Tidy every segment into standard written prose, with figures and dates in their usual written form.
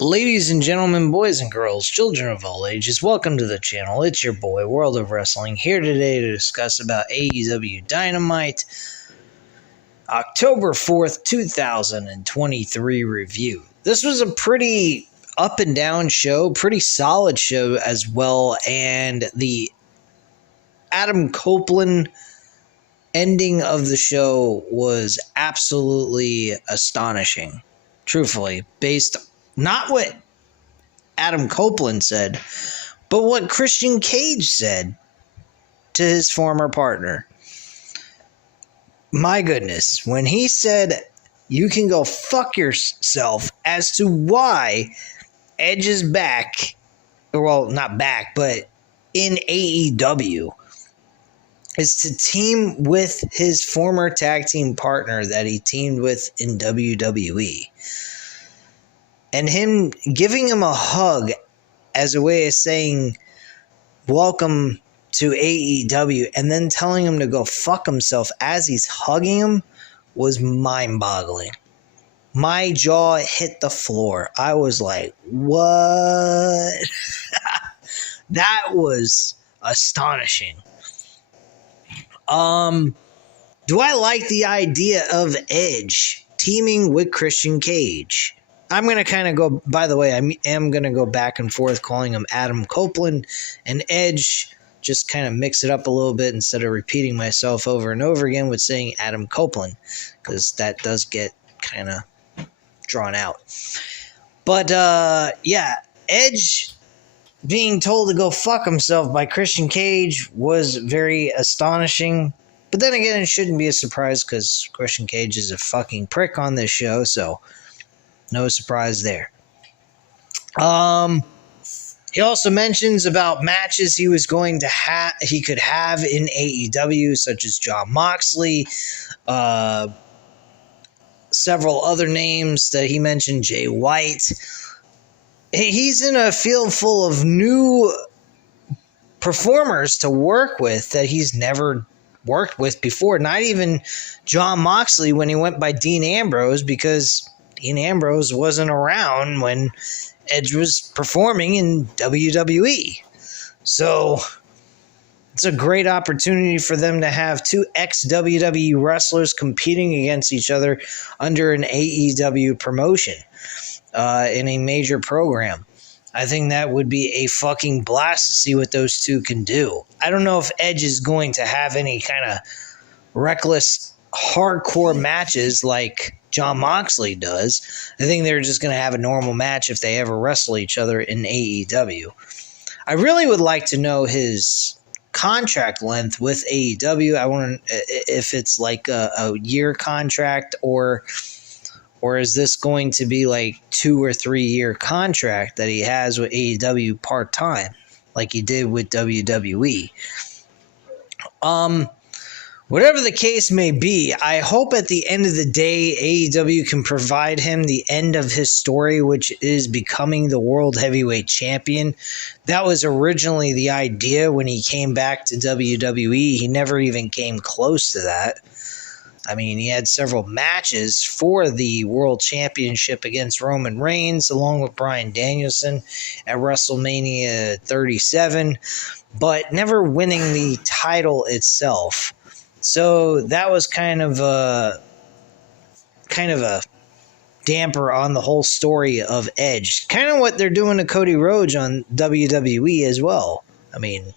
Ladies and gentlemen, boys and girls, children of all ages, welcome to the channel. It's your boy, World of Wrestling, here today to discuss about AEW Dynamite, October 4th, 2023 review. This was a pretty up and down show, pretty solid show as well, and the Adam Copeland ending of the show was absolutely astonishing, truthfully, based not what Adam Copeland said, but what Christian Cage said to his former partner. My goodness, when he said, "You can go fuck yourself," as to why Edge is back, well, not back, but in AEW, is to team with his former tag team partner that he teamed with in WWE. And him giving him a hug as a way of saying, welcome to AEW, and then telling him to go fuck himself as he's hugging him was mind-boggling. My jaw hit the floor. I was like, what? That was astonishing. Do I like the idea of Edge teaming with Christian Cage? I'm going to kind of go, by the way, I am going to go back and forth calling him Adam Copeland and Edge, just kind of mix it up a little bit instead of repeating myself over and over again with saying Adam Copeland, because that does get kind of drawn out. But, yeah, Edge being told to go fuck himself by Christian Cage was very astonishing. But then again, it shouldn't be a surprise because Christian Cage is a fucking prick on this show, so no surprise there. He also mentions about matches he was going to he could have in AEW, such as Jon Moxley, several other names that he mentioned, Jay White. He's in a field full of new performers to work with that he's never worked with before. Not even Jon Moxley when he went by Dean Ambrose, because Dean Ambrose wasn't around when Edge was performing in WWE. So it's a great opportunity for them to have two ex-WWE wrestlers competing against each other under an AEW promotion in a major program. I think that would be a fucking blast to see what those two can do. I don't know if Edge is going to have any kind of reckless hardcore matches like Jon Moxley does. I think they're just going to have a normal match if they ever wrestle each other in AEW. I really would like to know his contract length with AEW. I want if it's like a year contract or is this going to be like 2 or 3 year contract that he has with AEW part-time like he did with WWE. Whatever the case may be, I hope at the end of the day AEW can provide him the end of his story, which is becoming the World Heavyweight Champion. That was originally the idea when he came back to WWE. He never even came close to that. I mean, he had several matches for the World Championship against Roman Reigns, along with Bryan Danielson at WrestleMania 37, but never winning the title itself. So that was kind of a damper on the whole story of Edge. Kind of what they're doing to Cody Rhodes on WWE as well. I mean,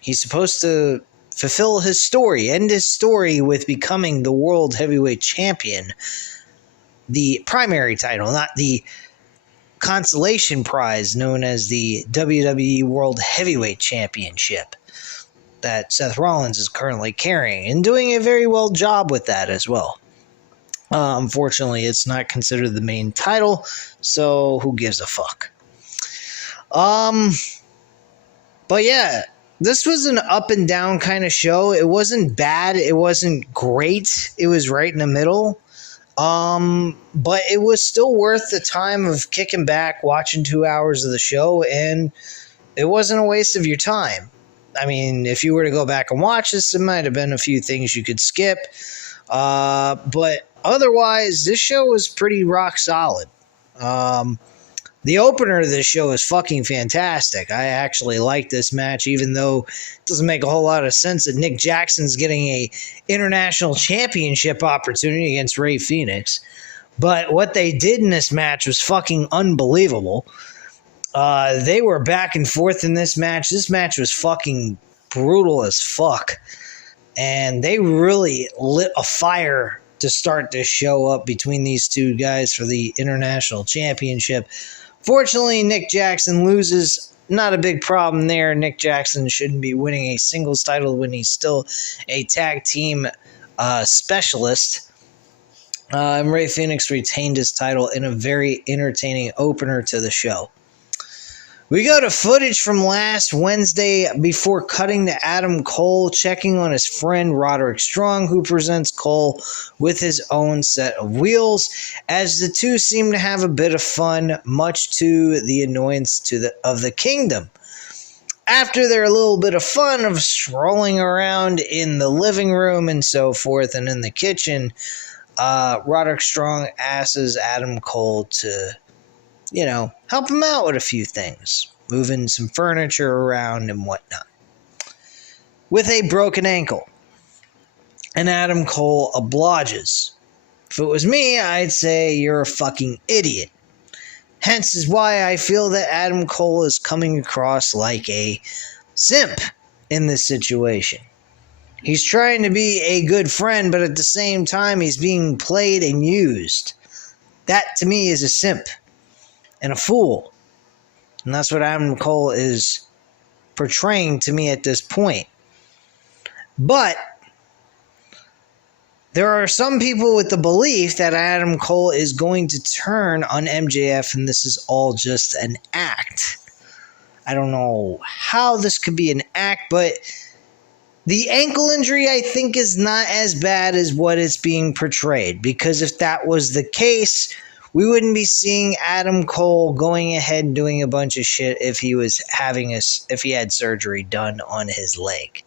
he's supposed to fulfill his story, end his story with becoming the World Heavyweight Champion. The primary title, not the consolation prize known as the WWE World Heavyweight Championship that Seth Rollins is currently carrying, and doing a very well job with that as well. Unfortunately, it's not considered the main title, so who gives a fuck? But yeah, this was an up and down kind of show. It wasn't bad. It wasn't great. It was right in the middle. But it was still worth the time of kicking back, watching 2 hours of the show, and it wasn't a waste of your time. I mean, if you were to go back and watch this, there might have been a few things you could skip. But otherwise, this show was pretty rock solid. The opener of this show is fucking fantastic. I actually like this match, even though it doesn't make a whole lot of sense that Nick Jackson's getting a international championship opportunity against Rey Fenix. But what they did in this match was fucking unbelievable. They were back and forth in this match. This match was fucking brutal as fuck. And they really lit a fire to start this show up between these two guys for the international championship. Fortunately, Nick Jackson loses. Not a big problem there. Nick Jackson shouldn't be winning a singles title when he's still a tag team specialist. And Rey Fenix retained his title in a very entertaining opener to the show. We go to footage from last Wednesday before cutting to Adam Cole checking on his friend Roderick Strong, who presents Cole with his own set of wheels, as the two seem to have a bit of fun, much to the annoyance of the Kingdom. After their little bit of fun of strolling around in the living room and so forth and in the kitchen, Roderick Strong asks Adam Cole to help him out with a few things, moving some furniture around and whatnot, with a broken ankle. And Adam Cole obliges. If it was me, I'd say you're a fucking idiot. Hence is why I feel that Adam Cole is coming across like a simp in this situation. He's trying to be a good friend, but at the same time, he's being played and used. That, to me, is a simp. And a fool. And that's what Adam Cole is portraying to me at this point. But there are some people with the belief that Adam Cole is going to turn on MJF and this is all just an act. I don't know how this could be an act, but the ankle injury I think is not as bad as what is being portrayed. Because if that was the case, we wouldn't be seeing Adam Cole going ahead and doing a bunch of shit if he had surgery done on his leg.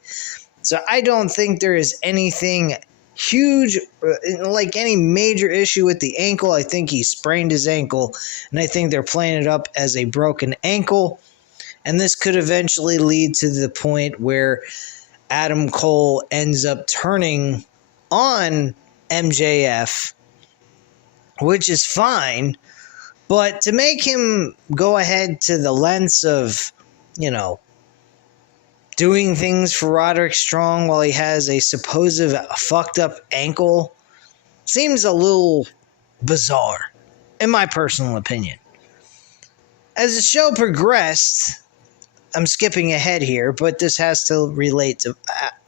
So I don't think there is anything huge, like any major issue with the ankle. I think he sprained his ankle, and I think they're playing it up as a broken ankle. And this could eventually lead to the point where Adam Cole ends up turning on MJF, which is fine, but to make him go ahead to the lengths of, doing things for Roderick Strong while he has a supposed fucked up ankle seems a little bizarre, in my personal opinion. As the show progressed, I'm skipping ahead here, but this has to relate to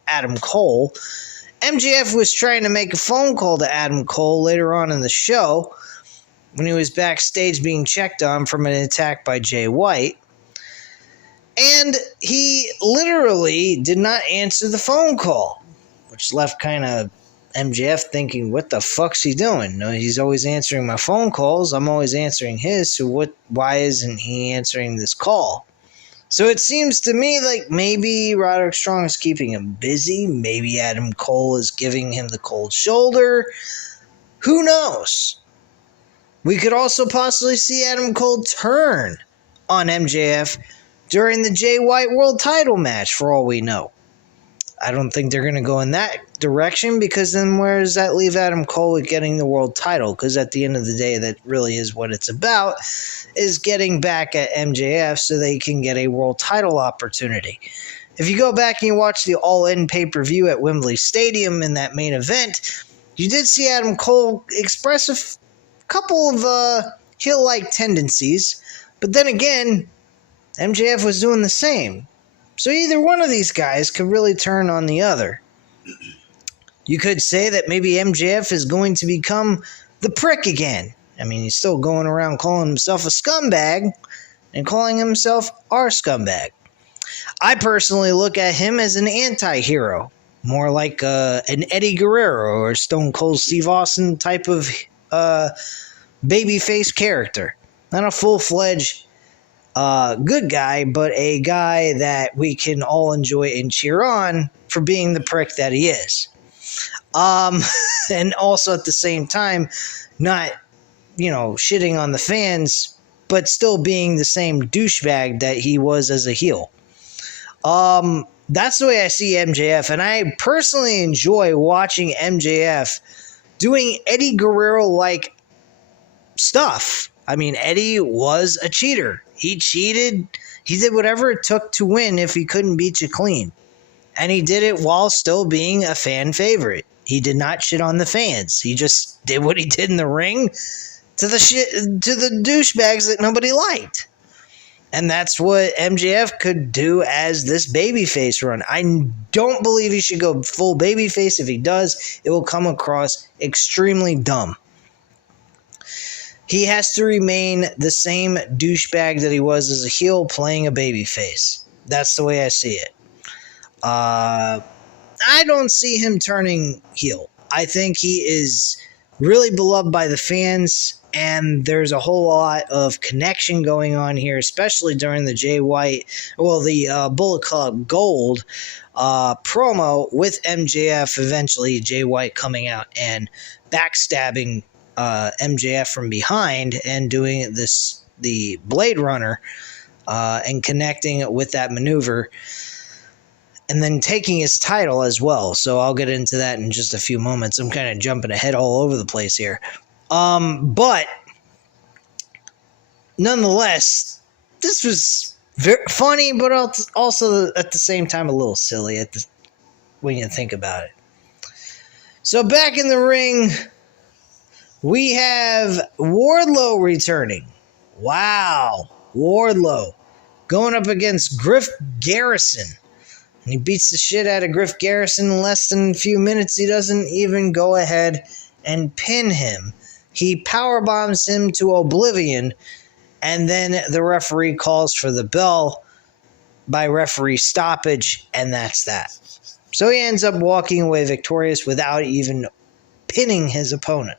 Adam Cole. MJF was trying to make a phone call to Adam Cole later on in the show when he was backstage being checked on from an attack by Jay White. And he literally did not answer the phone call, which left kind of MJF thinking, what the fuck's he doing? No, he's always answering my phone calls. I'm always answering his, so why isn't he answering this call? So it seems to me like maybe Roderick Strong is keeping him busy. Maybe Adam Cole is giving him the cold shoulder. Who knows? We could also possibly see Adam Cole turn on MJF during the Jay White World title match, for all we know. I don't think they're going to go in that direction, because then where does that leave Adam Cole with getting the world title? Because at the end of the day, that really is what it's about, is getting back at MJF so they can get a world title opportunity. If you go back and you watch the All-In pay-per-view at Wembley Stadium in that main event, you did see Adam Cole express a couple of heel-like tendencies, but then again, MJF was doing the same. So either one of these guys could really turn on the other. You could say that maybe MJF is going to become the prick again. I mean, he's still going around calling himself a scumbag and calling himself our scumbag. I personally look at him as an anti-hero, more like an Eddie Guerrero or Stone Cold Steve Austin type of babyface character. Not a full-fledged good guy, but a guy that we can all enjoy and cheer on for being the prick that he is. And also at the same time, not, shitting on the fans, but but still being the same douchebag that he was as a heel. That's the way I see MJF, and I personally enjoy watching MJF doing Eddie Guerrero-like stuff. I mean, Eddie was a cheater. He cheated. He did whatever it took to win if he couldn't beat you clean. And he did it while still being a fan favorite. He did not shit on the fans. He just did what he did in the ring to the douchebags that nobody liked. And that's what MJF could do as this babyface run. I don't believe he should go full babyface. If he does, it will come across extremely dumb. He has to remain the same douchebag that he was as a heel playing a babyface. That's the way I see it. I don't see him turning heel. I think he is really beloved by the fans, and there's a whole lot of connection going on here, especially during the Bullet Club Gold promo with MJF, eventually Jay White coming out and backstabbing MJF from behind and doing the Blade Runner and connecting with that maneuver, and then taking his title as well. So I'll get into that in just a few moments. I'm kind of jumping ahead all over the place here. But nonetheless, this was very funny, but also at the same time a little silly when you think about it. So back in the ring, we have Wardlow returning. Wow, Wardlow going up against Griff Garrison. And he beats the shit out of Griff Garrison in less than a few minutes. He doesn't even go ahead and pin him. He powerbombs him to oblivion, and then the referee calls for the bell by referee stoppage, and that's that. So he ends up walking away victorious without even pinning his opponent.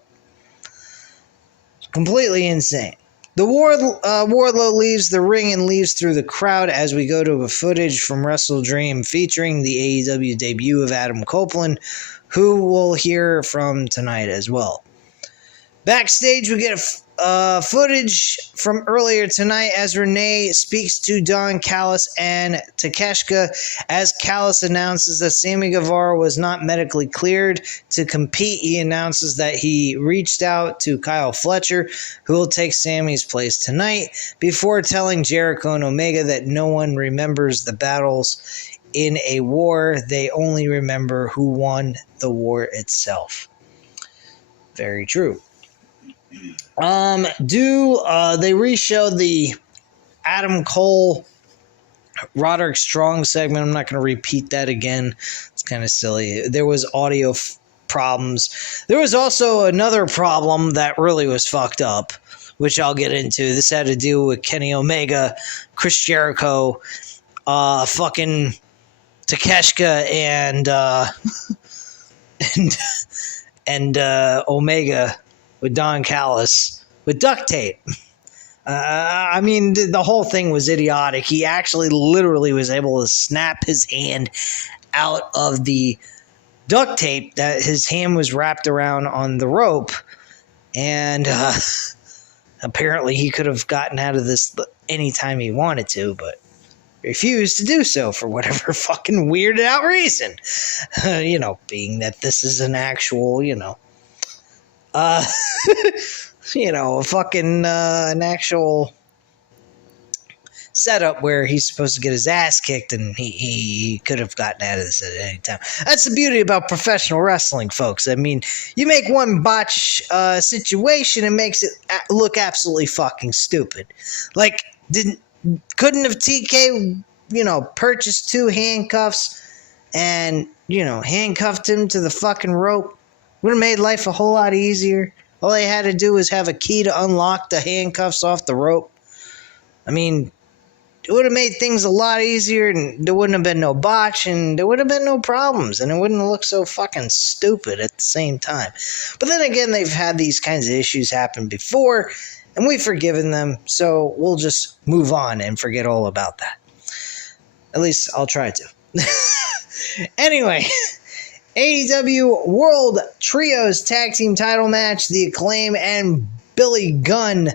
Completely insane. The Wardlow leaves the ring and leaves through the crowd as we go to a footage from Wrestle Dream featuring the AEW debut of Adam Copeland, who we'll hear from tonight as well. Backstage, we get footage from earlier tonight as Renee speaks to Don Callis and Takeshita as Callis announces that Sammy Guevara was not medically cleared to compete. He announces that he reached out to Kyle Fletcher, who will take Sammy's place tonight, before telling Jericho and Omega that no one remembers the battles in a war. They only remember who won the war itself. Very true. They re-showed the Adam Cole Roderick Strong segment. I'm not going to repeat that again. It's kind of silly. There was audio problems. There was also another problem that really was fucked up, which I'll get into. This had to do with Kenny Omega, Chris Jericho, fucking Takeshita, and Omega with Don Callis with duct tape. I mean, the whole thing was idiotic. He actually literally was able to snap his hand out of the duct tape that his hand was wrapped around on the rope, and apparently he could have gotten out of this anytime he wanted to, but refused to do so for whatever fucking weirded out reason. Being that this is an actual, an actual setup where he's supposed to get his ass kicked, and he could have gotten out of this at any time. That's the beauty about professional wrestling, folks. I mean, you make one botch situation and makes it look absolutely fucking stupid. Like, couldn't have TK, purchased 2 handcuffs and, handcuffed him to the fucking rope? Would have made life a whole lot easier. All they had to do was have a key to unlock the handcuffs off the rope. I mean, it would have made things a lot easier, and there wouldn't have been no botch, and there would have been no problems, and it wouldn't have looked so fucking stupid at the same time. But then again, they've had these kinds of issues happen before, and we've forgiven them, so we'll just move on and forget all about that. At least I'll try to. Anyway, AEW World Trios Tag Team title match, The Acclaim and Billy Gunn,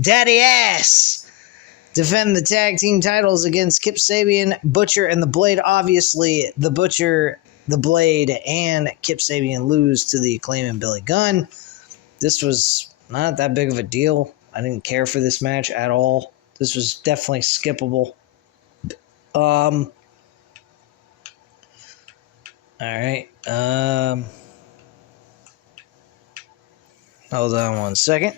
Daddy Ass, defend the tag team titles against Kip Sabian, Butcher, and The Blade. Obviously, the Butcher, the Blade, and Kip Sabian lose to the Acclaim and Billy Gunn. This was not that big of a deal. I didn't care for this match at all. This was definitely skippable. All right. Hold on one second.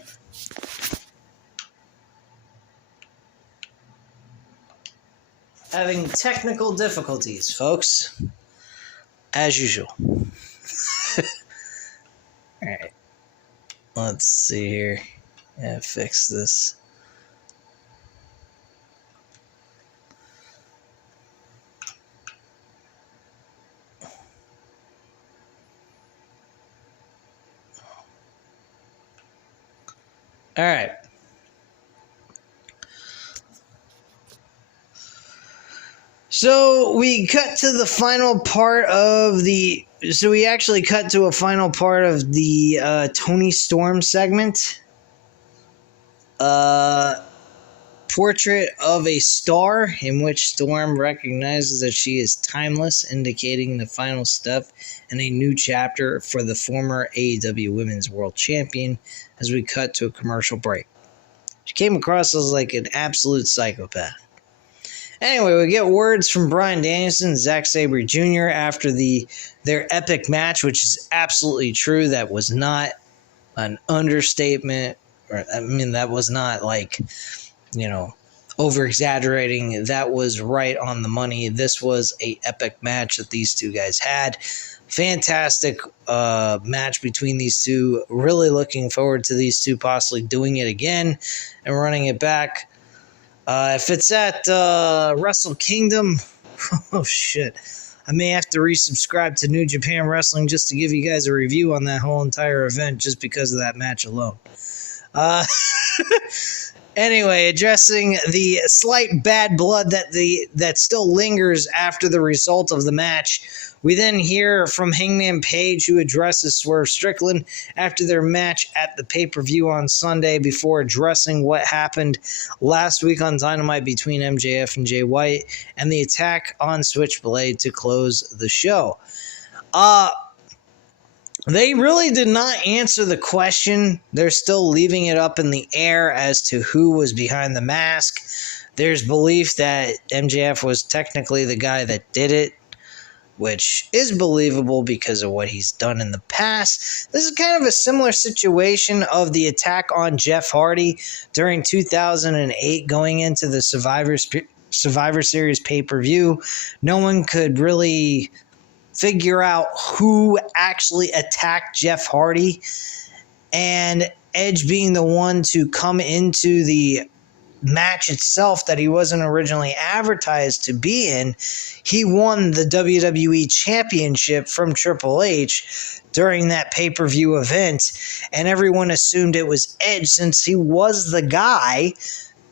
Having technical difficulties, folks. As usual. Alright. Let's see here. Fix this. Alright. So we cut to the final part of the... So we actually cut to a final part of the Tony Storm segment. Portrait of a Star, in which Storm recognizes that she is timeless, indicating the final step in a new chapter for the former AEW Women's World Champion, as we cut to a commercial break. She came across as like an absolute psychopath. Anyway, we get words from Bryan Danielson and Zack Sabre Jr. after their epic match, which is absolutely true. That was not an understatement. That was not like, over-exaggerating. That was right on the money. This was a epic match that these two guys had. Fantastic match between these two. Really looking forward to these two possibly doing it again and running it back. If it's at Wrestle Kingdom, oh shit, I may have to resubscribe to New Japan Wrestling just to give you guys a review on that whole entire event just because of that match alone. Anyway, addressing the slight bad blood that still lingers after the result of the match, we then hear from Hangman Page, who addresses Swerve Strickland after their match at the pay-per-view on Sunday, before addressing what happened last week on Dynamite between MJF and Jay White and the attack on Switchblade to close the show. They really did not answer the question. They're still leaving it up in the air as to who was behind the mask. There's belief that MJF was technically the guy that did it, which is believable because of what he's done in the past. This is kind of a similar situation of the attack on Jeff Hardy during 2008 going into the Survivor Series pay-per-view. No one could really figure out who actually attacked Jeff Hardy, and Edge being the one to come into the match itself that he wasn't originally advertised to be in. He won the WWE Championship from Triple H during that pay-per-view event, and everyone assumed it was Edge since he was the guy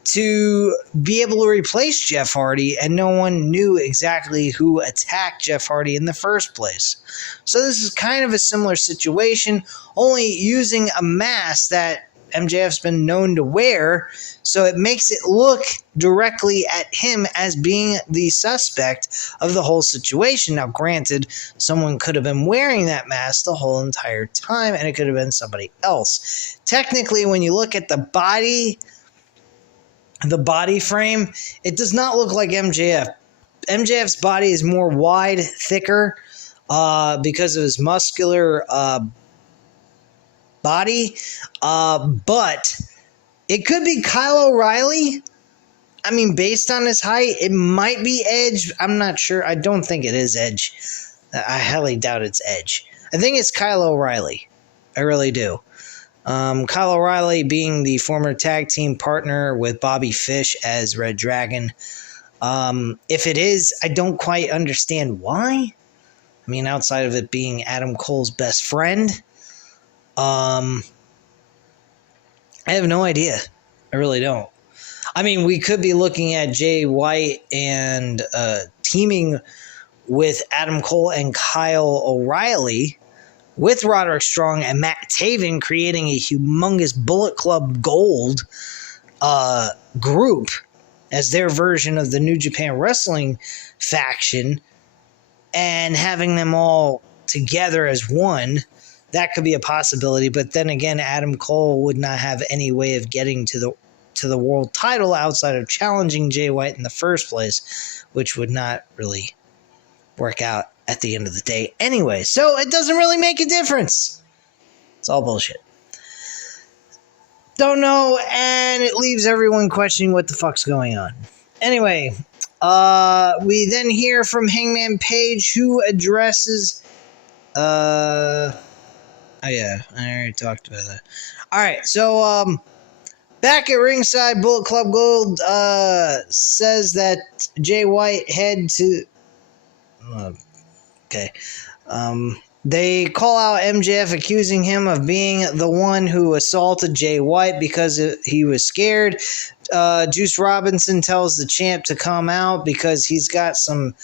to be able to replace Jeff Hardy, and no one knew exactly who attacked Jeff Hardy in the first place. So this is kind of a similar situation, only using a mask that MJF's been known to wear, so it makes it look directly at him as being the suspect of the whole situation. Now, granted, someone could have been wearing that mask the whole entire time, and it could have been somebody else. Technically, when you look at the body frame, it does not look like MJF. MJF's body is more wide, thicker, because of his muscular body, but it could be Kyle O'Reilly. I mean, based on his height, it might be Edge. I'm not sure. I don't think it is Edge. I highly doubt it's Edge. I think it's Kyle O'Reilly. I really do. Kyle O'Reilly being the former tag team partner with Bobby Fish as Red Dragon. If it is, I don't quite understand why. I mean, outside of it being Adam Cole's best friend. I have no idea. I really don't. I mean, we could be looking at Jay White and teaming with Adam Cole and Kyle O'Reilly, with Roderick Strong and Matt Taven creating a humongous Bullet Club Gold group as their version of the New Japan Wrestling faction, and having them all together as one, that could be a possibility. But then again, Adam Cole would not have any way of getting to the world title outside of challenging Jay White in the first place, which would not really work out at the end of the day anyway. So it doesn't really make a difference. It's all bullshit. Don't know, and it leaves everyone questioning what the fuck's going on. Anyway, we then hear from Hangman Page, who addresses... oh yeah, I already talked about that. Alright, so, back at ringside, Bullet Club Gold says that Jay White head to... okay. They call out MJF, accusing him of being the one who assaulted Jay White because he was scared. Juice Robinson tells the champ to come out because he's got some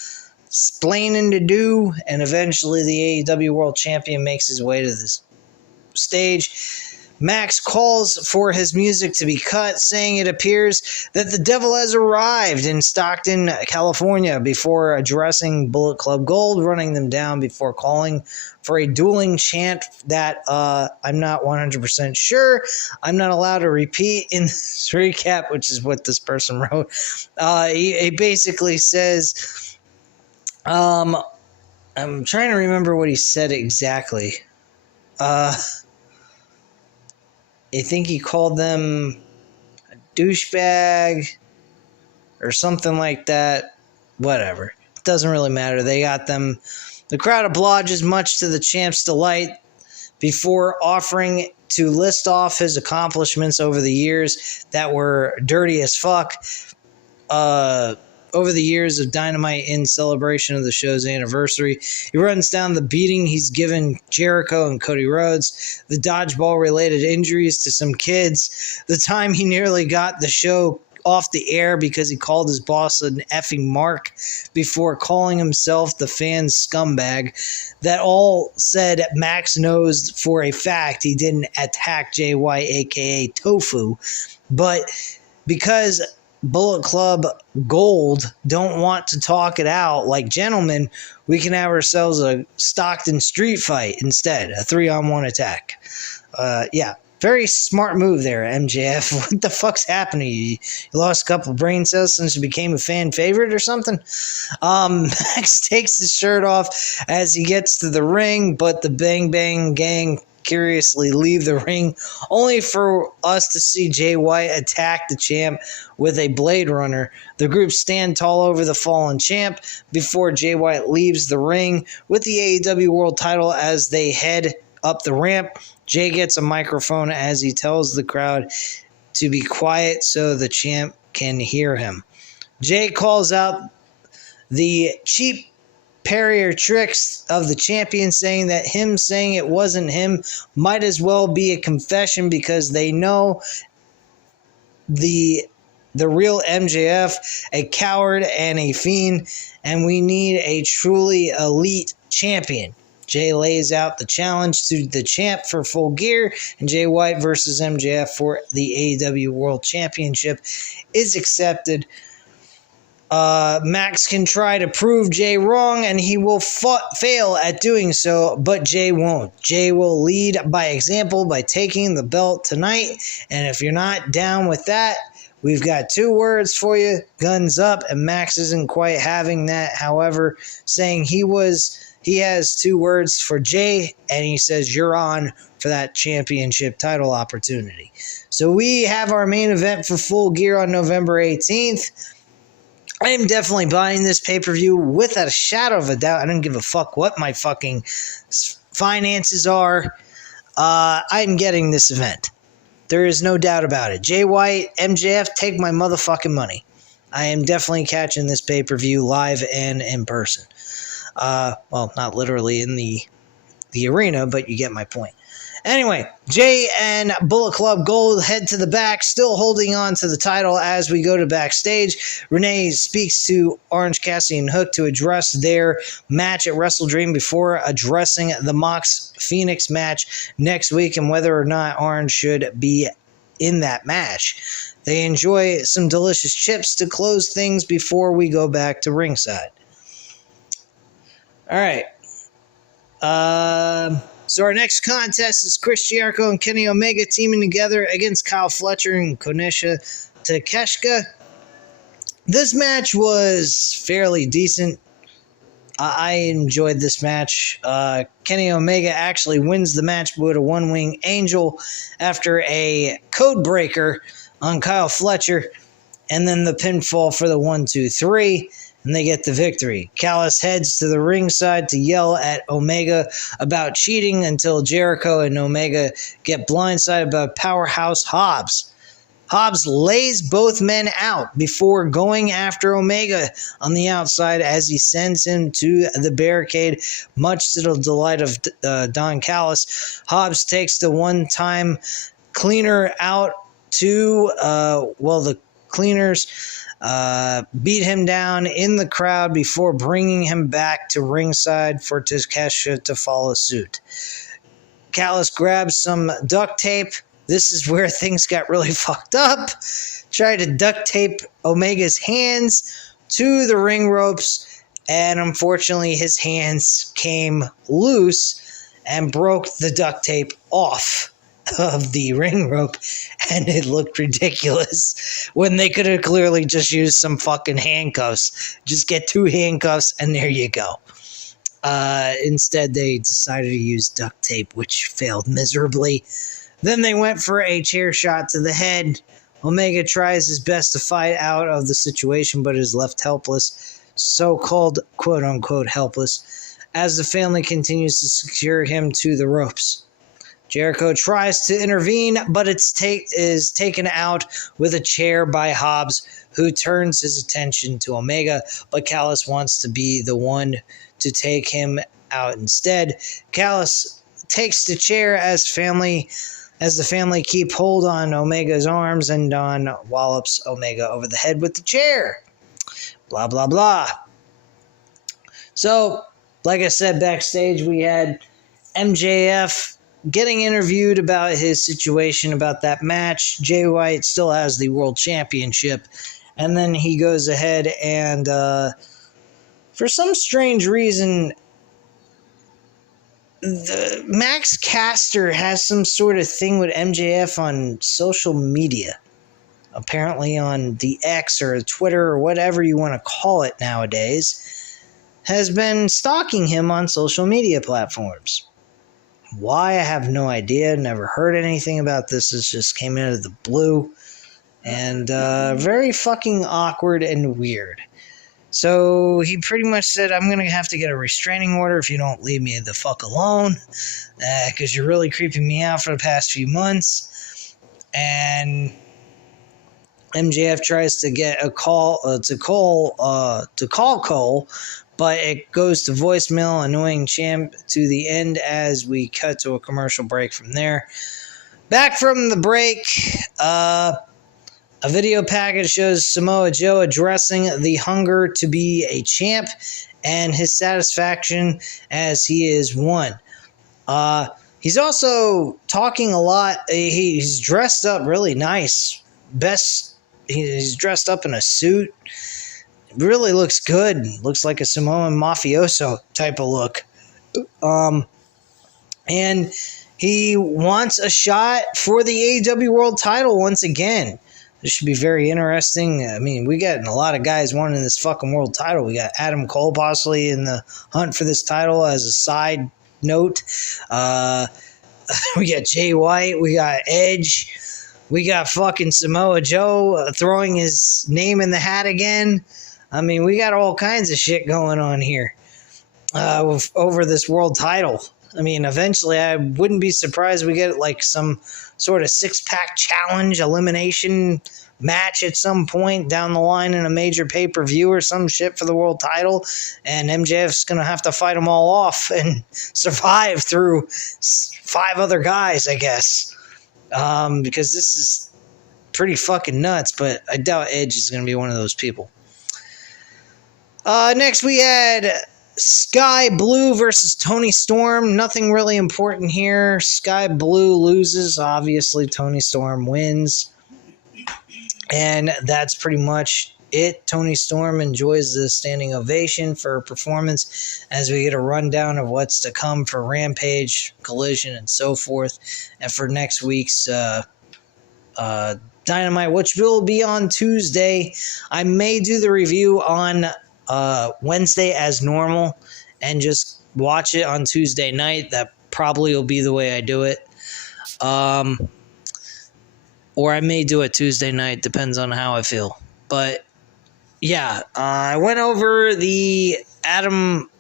splaining to do, and eventually the AEW World Champion makes his way to this stage. Max calls for his music to be cut, saying it appears that the devil has arrived in Stockton, California, before addressing Bullet Club Gold, running them down before calling for a dueling chant that I'm not 100% sure. I'm not allowed to repeat in this recap, which is what this person wrote. He basically says, I'm trying to remember what he said exactly. I think he called them a douchebag or something like that. Whatever. It doesn't really matter. They got them. The crowd obliges, much to the champ's delight, before offering to list off his accomplishments over the years that were dirty as fuck. Over the years of Dynamite in celebration of the show's anniversary. He runs down the beating he's given Jericho and Cody Rhodes, the dodgeball-related injuries to some kids, the time he nearly got the show off the air because he called his boss an effing mark before calling himself the fan's scumbag. That all said, Max knows for a fact he didn't attack Jay White, a.k.a. Tofu, but because Bullet Club Gold don't want to talk it out like gentlemen, we can have ourselves a Stockton street fight instead, a 3-on-1 attack. Yeah, very smart move there, MJF. What the fuck's happened to you? You lost a couple brain cells since you became a fan favorite or something? Max takes his shirt off as he gets to the ring, but the Bang Bang Gang curiously leave the ring, only for us to see Jay White attack the champ with a Blade Runner. The group stand tall over the fallen champ before Jay White leaves the ring with the AEW World title as they head up the ramp. Jay gets a microphone as he tells the crowd to be quiet so the champ can hear him. Jay calls out the cheap Perrier tricks of the champion, saying that him saying it wasn't him might as well be a confession because they know the real MJF, a coward and a fiend, and we need a truly elite champion. Jay lays out the challenge to the champ for Full Gear, and Jay White versus MJF for the AEW World Championship is accepted. Max can try to prove Jay wrong, and he will fail at doing so, but Jay won't. Jay will lead by example by taking the belt tonight, and if you're not down with that, we've got 2 words for you, guns up, and Max isn't quite having that, however, saying he has 2 words for Jay, and he says you're on for that championship title opportunity. So we have our main event for Full Gear on November 18th. I am definitely buying this pay-per-view without a shadow of a doubt. I don't give a fuck what my fucking finances are. I'm getting this event. There is no doubt about it. Jay White, MJF, take my motherfucking money. I am definitely catching this pay-per-view live and in person. Well, not literally in the arena, but you get my point. Anyway, Jay and Bullet Club Gold head to the back, still holding on to the title as we go to backstage. Renee speaks to Orange Cassidy and Hook to address their match at Wrestle Dream before addressing the Mox Phoenix match next week and whether or not Orange should be in that match. They enjoy some delicious chips to close things before we go back to ringside. All right. So our next contest is Chris Jericho and Kenny Omega teaming together against Kyle Fletcher and Konisha Takeshita. This match was fairly decent. I enjoyed this match. Kenny Omega actually wins the match with a one-wing angel after a code breaker on Kyle Fletcher, and then the pinfall for the 1-2-3. And they get the victory. Callis heads to the ringside to yell at Omega about cheating until Jericho and Omega get blindsided by Powerhouse Hobbs. Hobbs lays both men out before going after Omega on the outside as he sends him to the barricade, much to the delight of Don Callis. Hobbs takes the one-time cleaner out to, the cleaners beat him down in the crowd before bringing him back to ringside for Takeshita to follow suit. Callis grabs some duct tape. This is where things got really fucked up. Tried to duct tape Omega's hands to the ring ropes, and unfortunately his hands came loose and broke the duct tape off of the ring rope, and it looked ridiculous when they could have clearly just used some fucking handcuffs. Just get 2 handcuffs and there you go. Instead they decided to use duct tape, which failed miserably. Then they went for a chair shot to the head. Omega tries his best to fight out of the situation but is left helpless, so-called quote-unquote helpless, as the family continues to secure him to the ropes. Jericho tries to intervene, but is taken out with a chair by Hobbs, who turns his attention to Omega, but Callis wants to be the one to take him out instead. Callis takes the chair as the family keep hold on Omega's arms, and Don wallops Omega over the head with the chair. Blah, blah, blah. So, like I said, backstage we had MJF getting interviewed about his situation about that match. Jay White still has the world championship. And then he goes ahead and, for some strange reason, Max Caster has some sort of thing with MJF on social media. Apparently on the X or Twitter or whatever you want to call it nowadays, has been stalking him on social media platforms. Why, I have no idea. Never heard anything about this. It just came out of the blue. And very fucking awkward and weird. So he pretty much said, I'm going to have to get a restraining order if you don't leave me the fuck alone. Because you're really creeping me out for the past few months. And MJF tries to get a call to call Cole, but it goes to voicemail, annoying champ to the end as we cut to a commercial break from there. Back from the break, a video package shows Samoa Joe addressing the hunger to be a champ and his satisfaction as he is one. He's also talking a lot. He's dressed up really nice. He's dressed up in a suit. Really looks good. Looks like a Samoan mafioso type of look. And he wants a shot for the AEW World title once again. This should be very interesting. I mean, we got a lot of guys wanting this fucking world title. We got Adam Cole possibly in the hunt for this title as a side note. We got Jay White. We got Edge. We got fucking Samoa Joe throwing his name in the hat again. I mean, we got all kinds of shit going on here over this world title. I mean, eventually I wouldn't be surprised we get like some sort of 6-pack challenge elimination match at some point down the line in a major pay-per-view or some shit for the world title, and MJF's going to have to fight them all off and survive through 5 other guys, I guess, because this is pretty fucking nuts, but I doubt Edge is going to be one of those people. Next we had Sky Blue versus Tony Storm. Nothing really important here. Sky Blue loses. Obviously, Tony Storm wins. And that's pretty much it. Tony Storm enjoys the standing ovation for her performance as we get a rundown of what's to come for Rampage, Collision, and so forth. And for next week's Dynamite, which will be on Tuesday. I may do the review on Wednesday as normal and just watch it on Tuesday night. That probably will be the way I do it. Or I may do it Tuesday night, depends on how I feel. But yeah, I went over the Adam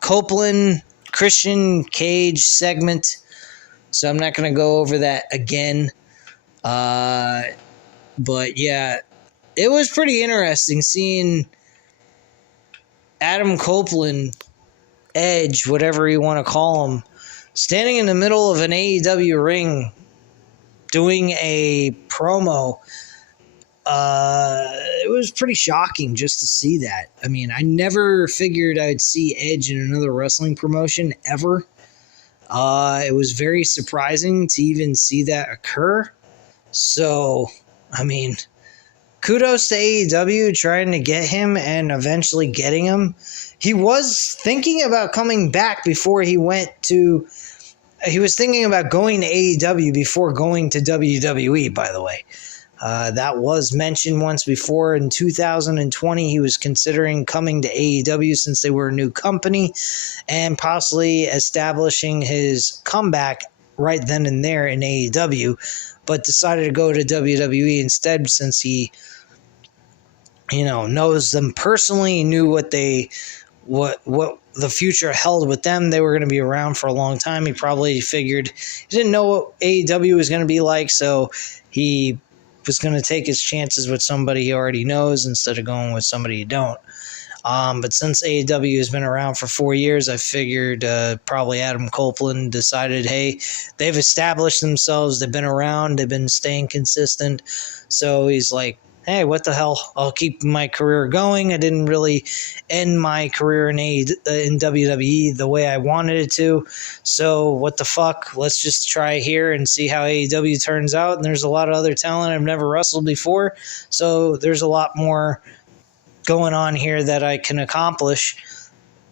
Copeland Christian Cage segment, so I'm not going to go over that again. But yeah, it was pretty interesting seeing Adam Copeland, Edge, whatever you want to call him, standing in the middle of an AEW ring doing a promo. It was pretty shocking just to see that. I mean, I never figured I'd see Edge in another wrestling promotion ever. It was very surprising to even see that occur. So, I mean, kudos to AEW trying to get him and eventually getting him. He was thinking about coming back before he went to... He was thinking about going to AEW before going to WWE, by the way. That was mentioned once before. In 2020, he was considering coming to AEW since they were a new company and possibly establishing his comeback right then and there in AEW, but decided to go to WWE instead since he, knows them personally, knew what the future held with them. They were going to be around for a long time. He probably figured, he didn't know what AEW was going to be like, so he was going to take his chances with somebody he already knows instead of going with somebody you don't. But since AEW has been around for 4 years, I figured probably Adam Copeland decided, hey, they've established themselves, they've been around, they've been staying consistent, so he's like, hey, what the hell? I'll keep my career going. I didn't really end my career in WWE the way I wanted it to. So what the fuck? Let's just try here and see how AEW turns out. And there's a lot of other talent I've never wrestled before. So there's a lot more going on here that I can accomplish.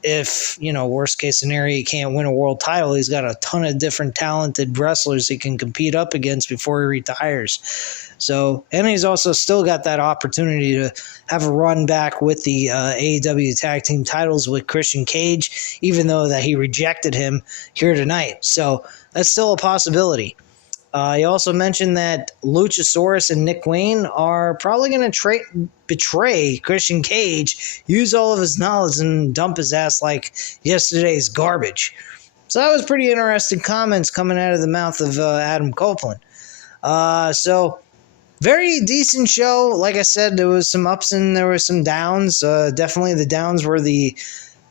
If, worst case scenario, he can't win a world title, he's got a ton of different talented wrestlers he can compete up against before he retires. So, and he's also still got that opportunity to have a run back with the AEW tag team titles with Christian Cage, even though that he rejected him here tonight. So that's still a possibility. He also mentioned that Luchasaurus and Nick Wayne are probably going to betray Christian Cage, use all of his knowledge, and dump his ass like yesterday's garbage. So that was pretty interesting comments coming out of the mouth of Adam Copeland. So very decent show. Like I said, there was some ups and there were some downs. Definitely the downs were the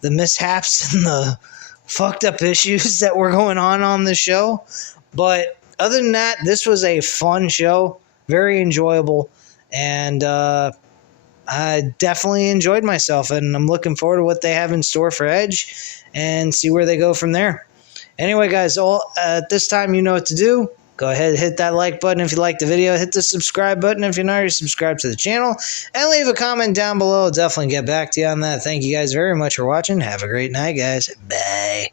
mishaps and the fucked up issues that were going on the show. But other than that, this was a fun show, very enjoyable, and I definitely enjoyed myself, and I'm looking forward to what they have in store for Edge and see where they go from there. Anyway, guys, at this time, you know what to do. Go ahead and hit that like button if you liked the video. Hit the subscribe button if you're not already subscribed to the channel, and leave a comment down below. I'll definitely get back to you on that. Thank you guys very much for watching. Have a great night, guys. Bye.